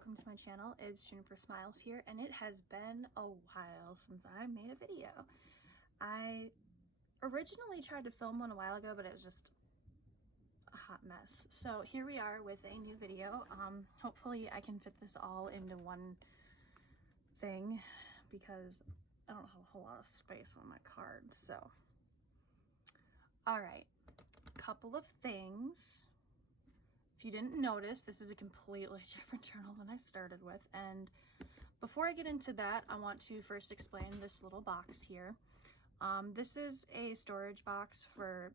welcome to my channel. It's Jennifer Smiles here, and it has been a while since I made a video. I originally tried to film one a while ago, but it was just a hot mess. So here we are with a new video. Hopefully I can fit this all into one thing because I don't have a whole lot of space on my card. So, all right, couple of things. If you didn't notice, this is a completely different journal than I started with. And before I get into that, I want to first explain this little box here. This is a storage box for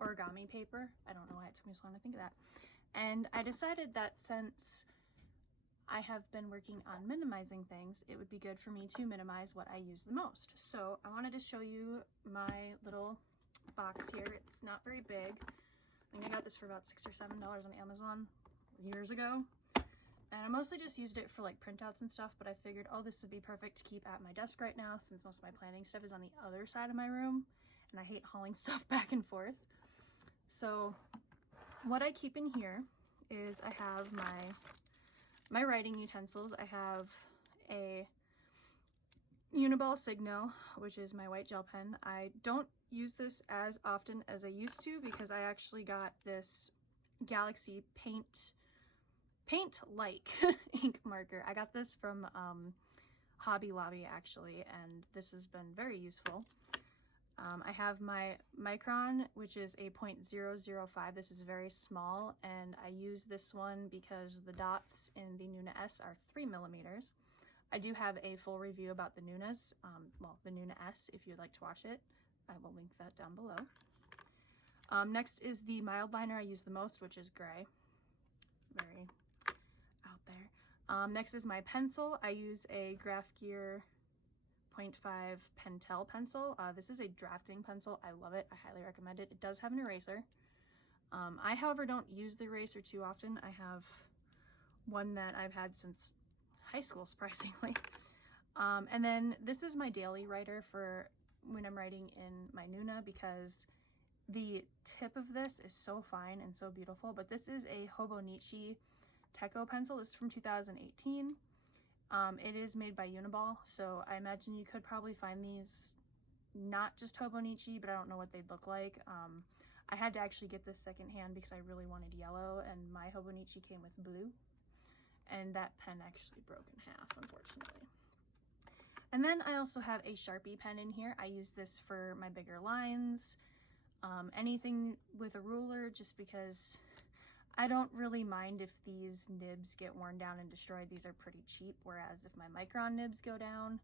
origami paper. I don't know why it took me so long to think of that. And I decided that since I have been working on minimizing things, it would be good for me to minimize what I use the most. So I wanted to show you my little box here. It's not very big. I think I got this for about $6 or $7 on Amazon years ago. And I mostly just used it for like printouts and stuff, but I figured, oh, this would be perfect to keep at my desk right now since most of my planning stuff is on the other side of my room and I hate hauling stuff back and forth. So what I keep in here is I have my writing utensils. I have a Uniball Signo, which is my white gel pen. I don't use this as often as I used to because I actually got this Galaxy paint-like ink marker. I got this from Hobby Lobby actually, and this has been very useful. I have my Micron, which is a .005. This is very small, and I use this one because the dots in the Nuuna S are 3mm. I do have a full review about the Nuunas, the Nuuna S, if you'd like to watch it. I will link that down below. Next is the mild liner I use the most, which is gray. Very out there. Next is my pencil. I use a Graph Gear 0.5 Pentel pencil. This is a drafting pencil. I love it. I highly recommend it. It does have an eraser. I, however, don't use the eraser too often. I have one that I've had since high school, surprisingly. And then this is my daily writer for when I'm writing in my Nuuna because the tip of this is so fine and so beautiful. But this is a Hobonichi Techo pencil. This is from 2018. It is made by Uniball, so I imagine you could probably find these not just Hobonichi, but I don't know what they'd look like. I had to actually get this secondhand because I really wanted yellow, and my Hobonichi came with blue. And that pen actually broke in half, unfortunately. And then I also have a Sharpie pen in here. I use this for my bigger lines, anything with a ruler, just because I don't really mind if these nibs get worn down and destroyed. These are pretty cheap, whereas if my Micron nibs go down,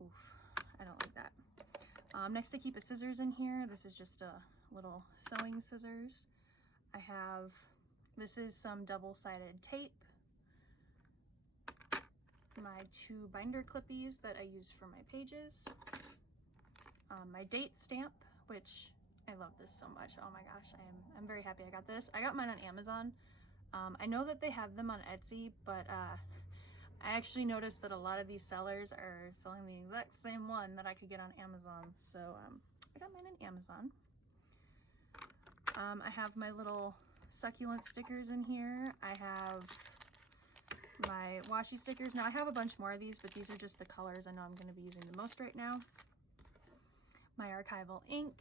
oof, I don't like that. Next I keep a scissors in here. This is just a little sewing scissors. This is some double-sided tape. My two binder clippies that I use for my pages. My date stamp, which I love this so much. Oh my gosh, I'm very happy I got this. I got mine on Amazon. I know that they have them on Etsy, but I actually noticed that a lot of these sellers are selling the exact same one that I could get on Amazon. So I got mine on Amazon. I have my little succulent stickers in here. I have my washi stickers. Now I have a bunch more of these, but these are just the colors I know I'm going to be using the most right now. My archival ink.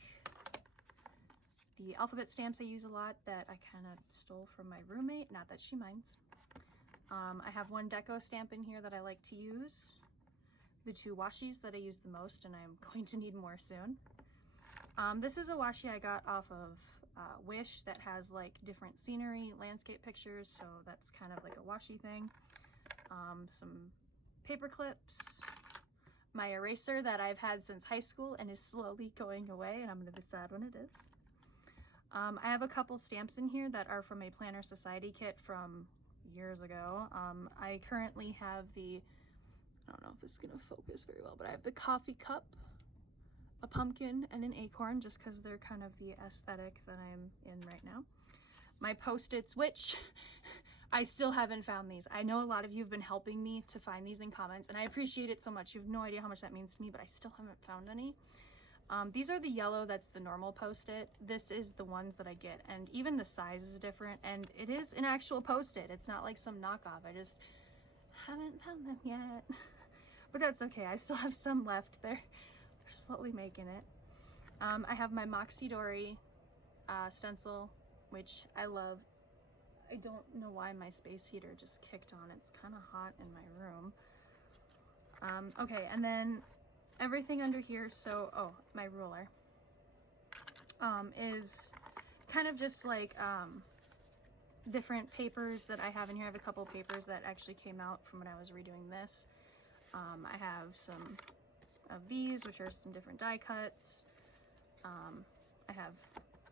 The alphabet stamps I use a lot that I kind of stole from my roommate, not that she minds. I have one deco stamp in here that I like to use. The two washis that I use the most, and I'm going to need more soon. This is a washi I got off of Wish that has like different scenery, landscape pictures, so that's kind of like a washi thing. Some paper clips. My eraser that I've had since high school and is slowly going away, and I'm going to be sad when it is. I have a couple stamps in here that are from a Planner Society kit from years ago. I currently have I don't know if it's going to focus very well, but I have the coffee cup, a pumpkin, and an acorn, just because they're kind of the aesthetic that I'm in right now. My Post-its, which I still haven't found these. I know a lot of you have been helping me to find these in comments, and I appreciate it so much. You have no idea how much that means to me, but I still haven't found any. These are the yellow, that's the normal Post-it. This is the ones that I get, and even the size is different, and it is an actual Post-it. It's not like some knockoff. I just haven't found them yet. But that's okay, I still have some left. They're slowly making it. I have my Moxie Dory stencil, which I love. I don't know why my space heater just kicked on. It's kind of hot in my room. Okay, and then everything under here, so, oh, my ruler, is kind of just like different papers that I have in here. I have a couple papers that actually came out from when I was redoing this. I have some of these, which are some different die cuts. I have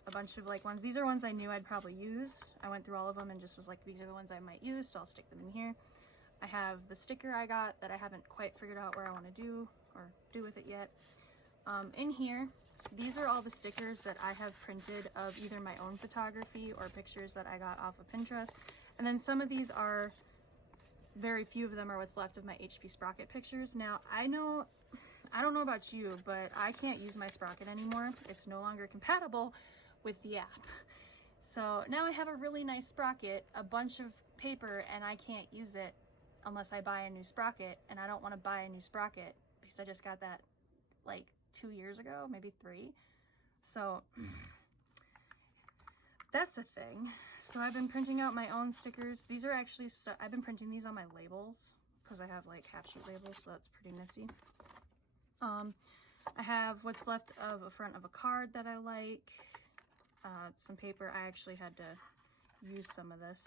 a bunch of like ones. These are ones I knew I'd probably use. I went through all of them and just was like, these are the ones I might use, so I'll stick them in here. I have the sticker I got that I haven't quite figured out where I want to do with it yet. In here, these are all the stickers that I have printed of either my own photography or pictures that I got off of Pinterest. And then some of these are, very few of them are what's left of my HP Sprocket pictures. Now, I don't know about you, but I can't use my Sprocket anymore. It's no longer compatible with the app. So now I have a really nice Sprocket, a bunch of paper, and I can't use it unless I buy a new Sprocket, and I don't want to buy a new Sprocket because I just got that like 2 years ago, maybe 3. So that's a thing. So I've been printing out my own stickers. These are actually, I've been printing these on my labels because I have like half sheet labels, so that's pretty nifty. I have what's left of a front of a card that I like. Some paper, I actually had to use some of this.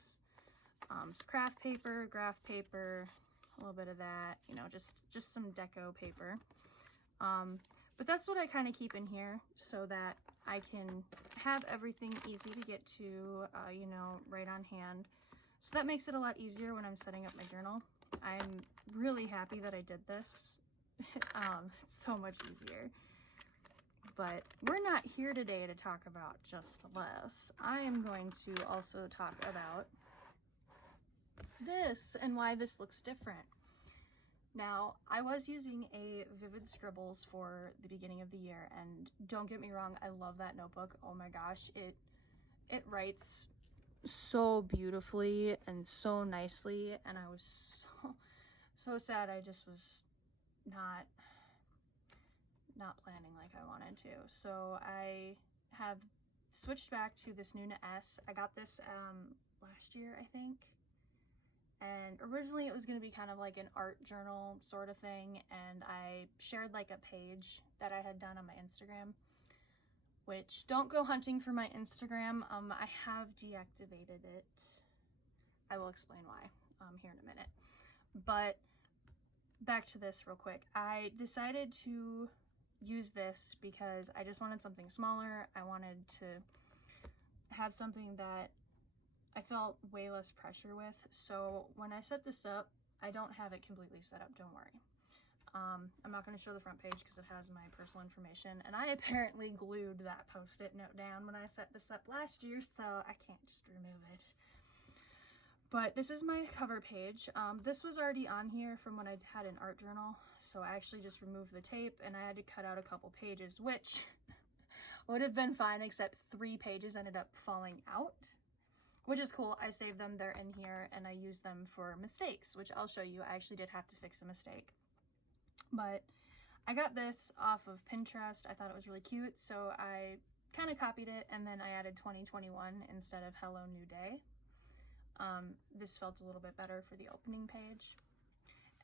Some craft paper, graph paper, a little bit of that, you know, just some deco paper. But that's what I kind of keep in here so that I can have everything easy to get to, you know, right on hand. So that makes it a lot easier when I'm setting up my journal. I'm really happy that I did this. It's so much easier. But we're not here today to talk about just less. I am going to also talk about this and why this looks different. Now, I was using a Vivid Scribbles for the beginning of the year, and don't get me wrong, I love that notebook. Oh my gosh, it writes so beautifully and so nicely, and I was so sad I just was not planning like I wanted to. So I have switched back to this Nuuna S. I got this last year, I think. And originally it was going to be kind of like an art journal sort of thing, and I shared like a page that I had done on my Instagram, which, don't go hunting for my Instagram. I have deactivated it. I will explain why here in a minute. But back to this real quick. I decided to use this because I just wanted something smaller. I wanted to have something that I felt way less pressure with. So when I set this up, I don't have it completely set up, don't worry. I'm not going to show the front page because it has my personal information, and I apparently glued that Post-it note down when I set this up last year, so I can't just remove it. But this is my cover page. This was already on here from when I had an art journal, so I actually just removed the tape, and I had to cut out a couple pages, which would have been fine, except 3 pages ended up falling out, which is cool. I saved them, they're in here, and I use them for mistakes, which I'll show you. I actually did have to fix a mistake. But I got this off of Pinterest. I thought it was really cute, so I kind of copied it, and then I added 2021 instead of Hello New Day. This felt a little bit better for the opening page.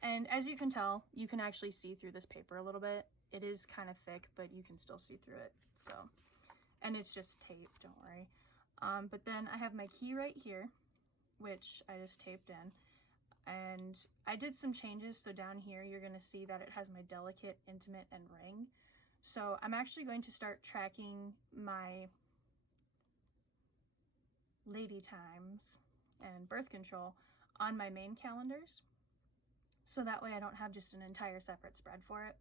And as you can tell, you can actually see through this paper a little bit. It is kind of thick, but you can still see through it. So, and it's just tape, don't worry. But then I have my key right here, which I just taped in. And I did some changes, so down here you're going to see that it has my delicate, intimate, and ring. So I'm actually going to start tracking my lady times and birth control on my main calendars, so that way I don't have just an entire separate spread for it.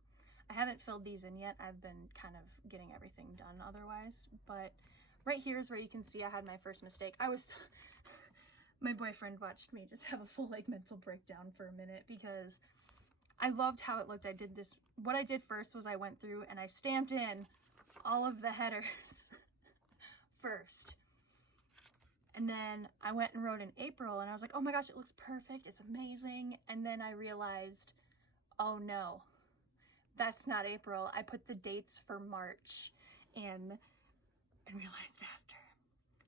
I haven't filled these in yet. I've been kind of getting everything done otherwise, but right here is where you can see I had my first mistake. My boyfriend watched me just have a full like mental breakdown for a minute because I loved how it looked. I did this, what I did first was I went through and I stamped in all of the headers first. And then I went and wrote in April and I was like, oh my gosh, it looks perfect. It's amazing. And then I realized, oh no, that's not April. I put the dates for March and realized after.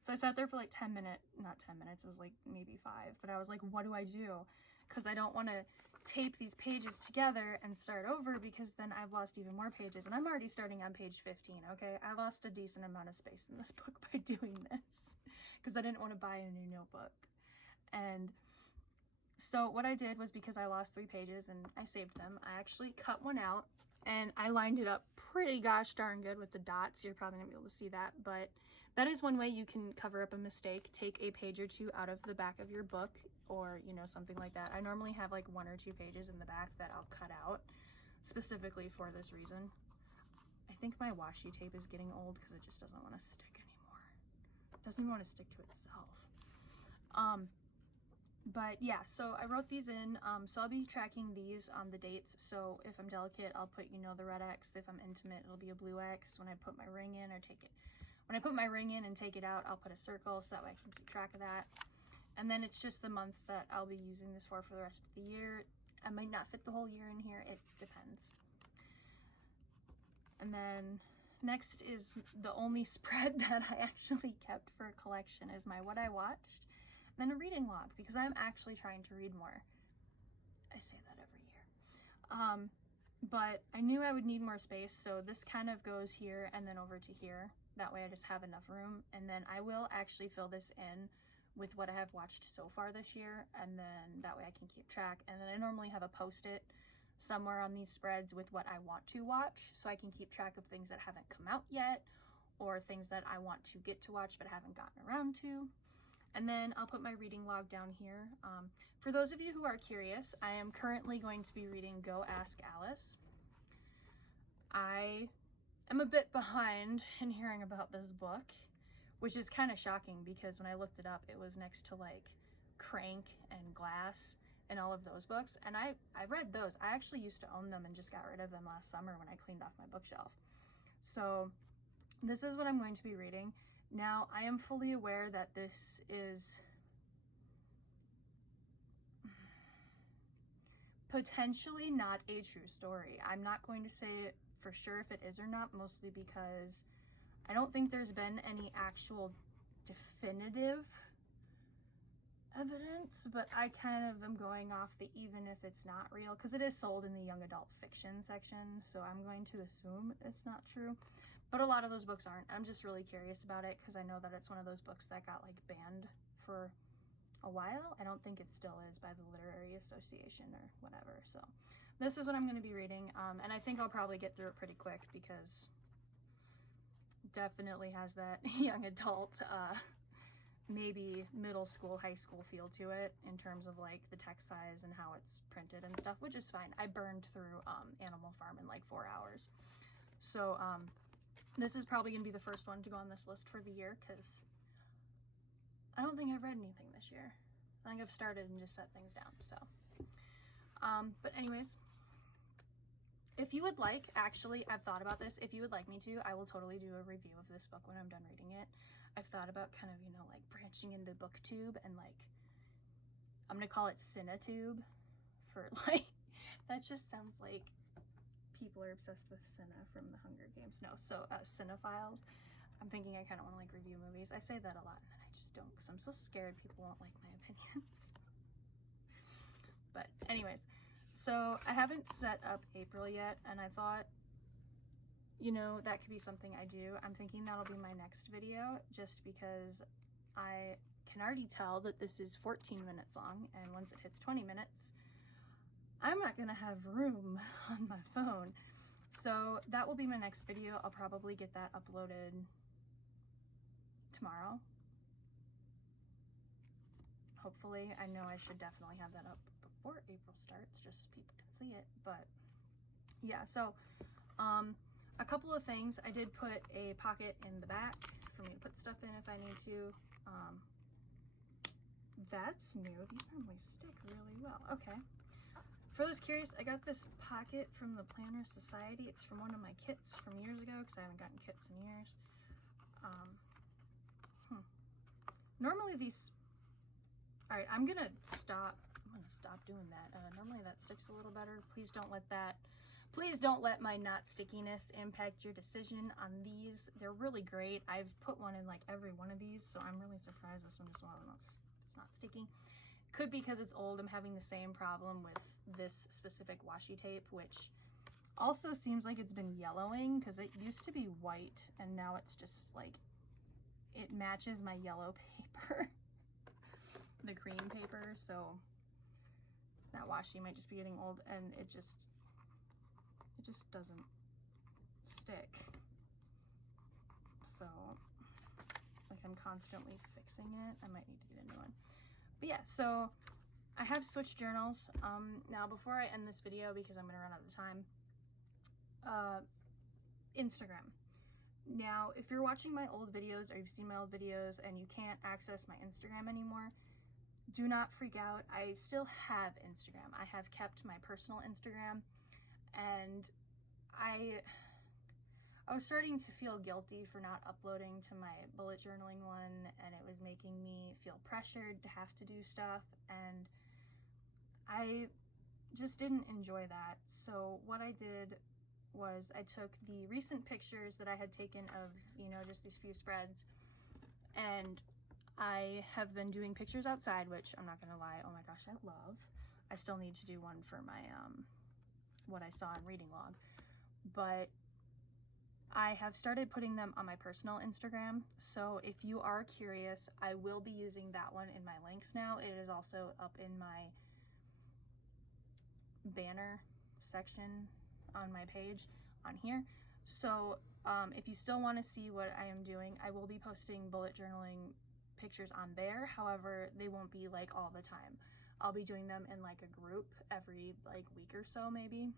So I sat there for like 10 minutes, not 10 minutes, it was like maybe 5, but I was like, what do I do? Because I don't want to tape these pages together and start over, because then I've lost even more pages, and I'm already starting on page 15, okay? I lost a decent amount of space in this book by doing this, because I didn't want to buy a new notebook. And so what I did was, because I lost 3 pages and I saved them, I actually cut one out and I lined it up pretty gosh darn good with the dots. You're probably gonna be able to see that, but that is one way you can cover up a mistake. Take a page or 2 out of the back of your book, or, you know, something like that. I normally have like 1 or 2 pages in the back that I'll cut out specifically for this reason. I think my washi tape is getting old because it just doesn't want to stick anymore. It doesn't even want to stick to itself. But yeah, so I wrote these in, so I'll be tracking these on the dates. So if I'm delicate, I'll put, you know, the red X. If I'm intimate, it'll be a blue X. When I put my ring in or take it, when I put my ring in and take it out, I'll put a circle so that way I can keep track of that. And then it's just the months that I'll be using this for the rest of the year. I might not fit the whole year in here, it depends. And then next is the only spread that I actually kept for a collection is my what I watched. Then a reading log, because I'm actually trying to read more. I say that every year. But I knew I would need more space, so this kind of goes here and then over to here. That way I just have enough room. And then I will actually fill this in with what I have watched so far this year, and then that way I can keep track. And then I normally have a post-it somewhere on these spreads with what I want to watch, so I can keep track of things that haven't come out yet, or things that I want to get to watch but haven't gotten around to. And then I'll put my reading log down here. For those of you who are curious, I am currently going to be reading Go Ask Alice. I am a bit behind in hearing about this book, which is kind of shocking because when I looked it up, it was next to like Crank and Glass and all of those books. And I read those. I actually used to own them and just got rid of them last summer when I cleaned off my bookshelf. So this is what I'm going to be reading. Now, I am fully aware that this is potentially not a true story. I'm not going to say for sure if it is or not, mostly because I don't think there's been any actual definitive evidence, but I kind of am going off the even if it's not real, because it is sold in the young adult fiction section, so I'm going to assume it's not true. But a lot of those books aren't. I'm just really curious about it because I know that it's one of those books that got like banned for a while. I don't think it still is by the Literary Association or whatever. So this is what I'm going to be reading. And I think I'll probably get through it pretty quick because it definitely has that young adult, maybe middle school, high school feel to it in terms of like the text size and how it's printed and stuff, which is fine. I burned through Animal Farm in like 4 hours. So, this is probably going to be the first one to go on this list for the year because I don't think I've read anything this year. I think I've started and just set things down, so. But anyways, if you would like, actually, I've thought about this. If you would like me to, I will totally do a review of this book when I'm done reading it. I've thought about kind of, you know, like branching into BookTube and like, I'm going to call it Cinetube for like, that just sounds like people are obsessed with Cinna from the Hunger Games. No, so Cinephiles. I'm thinking I kind of want to like review movies. I say that a lot and then I just don't because I'm so scared people won't like my opinions. But anyways, so I haven't set up April yet, and I thought, you know, that could be something I do. I'm thinking that'll be my next video just because I can already tell that this is 14 minutes long, and once it hits 20 minutes, I'm not gonna have room on my phone. So that will be my next video. I'll probably get that uploaded tomorrow. Hopefully. I know I should definitely have that up before April starts, just so people can see it. But yeah, so a couple of things. I did put a pocket in the back for me to put stuff in if I need to. That's new. These normally stick really well. Okay. for those curious, I got this pocket from the Planner Society. It's from one of my kits from years ago because I haven't gotten kits in years. Normally these, all right, I'm gonna stop doing that. Normally that sticks a little better. Please don't let my not stickiness impact your decision on these. They're really great. I've put one in like every one of these, so I'm really surprised this one just it's not sticky. Could be because it's old. I'm having the same problem with this specific washi tape, which also seems like it's been yellowing because it used to be white and now it's just like, it matches my yellow paper, the cream paper, so that washi might just be getting old and it just doesn't stick. So like I'm constantly fixing it. I might need to get a new one. But yeah, so I have switched journals. Now before I end this video, because I'm gonna run out of time, Instagram. Now, if you're watching my old videos or you've seen my old videos and you can't access my Instagram anymore, do not freak out. I still have Instagram. I have kept my personal Instagram, and I was starting to feel guilty for not uploading to my bullet journaling one, and it was making me feel pressured to have to do stuff, and I just didn't enjoy that. So what I did was I took the recent pictures that I had taken of, you know, just these few spreads, and I have been doing pictures outside, which I'm not gonna lie, oh my gosh, I love. I still need to do one for my what I saw in reading log, but I have started putting them on my personal Instagram. So if you are curious, I will be using that one in my links now. It is also up in my banner section on my page on here. So if you still want to see what I am doing, I will be posting bullet journaling pictures on there. However, they won't be like all the time. I'll be doing them in like a group every like week or so maybe,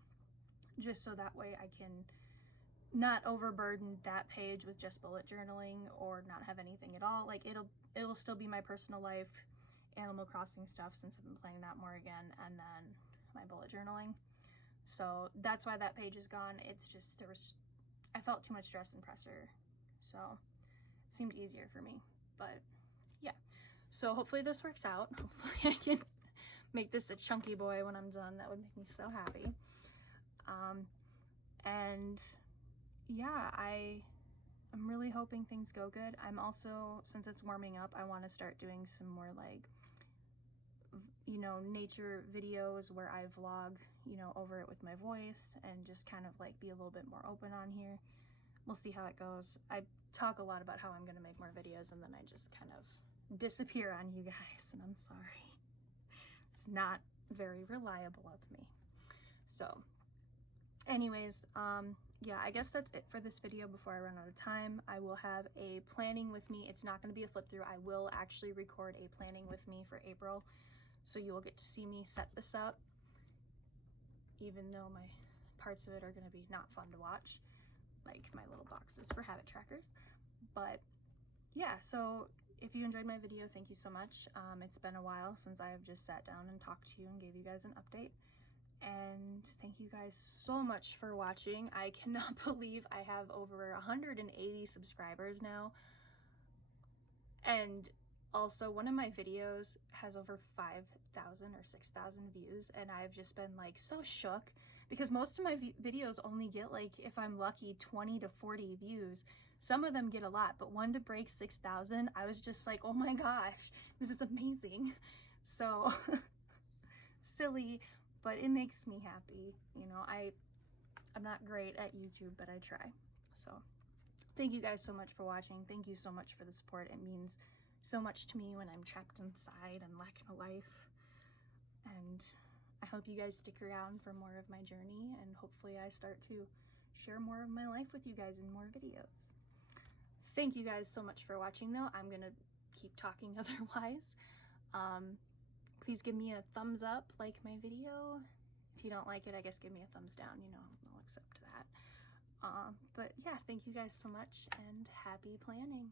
just so that way I can not overburden that page with just bullet journaling or not have anything at all. Like it'll still be my personal life, Animal Crossing stuff since I've been playing that more again, and then my bullet journaling. So that's why that page is gone. It's just I felt too much stress and pressure, so it seemed easier for me. But yeah, so hopefully this works out. Hopefully I can make this a chunky boy when I'm done. That would make me so happy. And yeah, I'm really hoping things go good. I'm also, since it's warming up, I want to start doing some more like, you know, nature videos where I vlog, you know, over it with my voice and just kind of like be a little bit more open on here. We'll see how it goes. I talk a lot about how I'm going to make more videos and then I just kind of disappear on you guys, and I'm sorry. It's not very reliable of me. So anyways, yeah, I guess that's it for this video before I run out of time. I will have a planning with me. It's not going to be a flip through. I will actually record a planning with me for April. So you will get to see me set this up, even though my parts of it are going to be not fun to watch, like my little boxes for habit trackers. But yeah, so if you enjoyed my video, thank you so much. It's been a while since I have just sat down and talked to you and gave you guys an update. And thank you guys so much for watching. I cannot believe I have over 180 subscribers now. And also one of my videos has over 5,000 or 6,000 views, and I've just been like so shook because most of my videos only get like, if I'm lucky, 20 to 40 views. Some of them get a lot, but one to break 6,000, I was just like, oh my gosh, this is amazing. So silly, but it makes me happy. You know, I'm not great at YouTube, but I try. So thank you guys so much for watching. Thank you so much for the support. It means so much to me when I'm trapped inside and lacking a life. And I hope you guys stick around for more of my journey, and hopefully I start to share more of my life with you guys in more videos. Thank you guys so much for watching though. I'm gonna keep talking otherwise. Please give me a thumbs up, like my video. If you don't like it, I guess give me a thumbs down, you know, I'll accept that. But yeah, thank you guys so much and happy planning.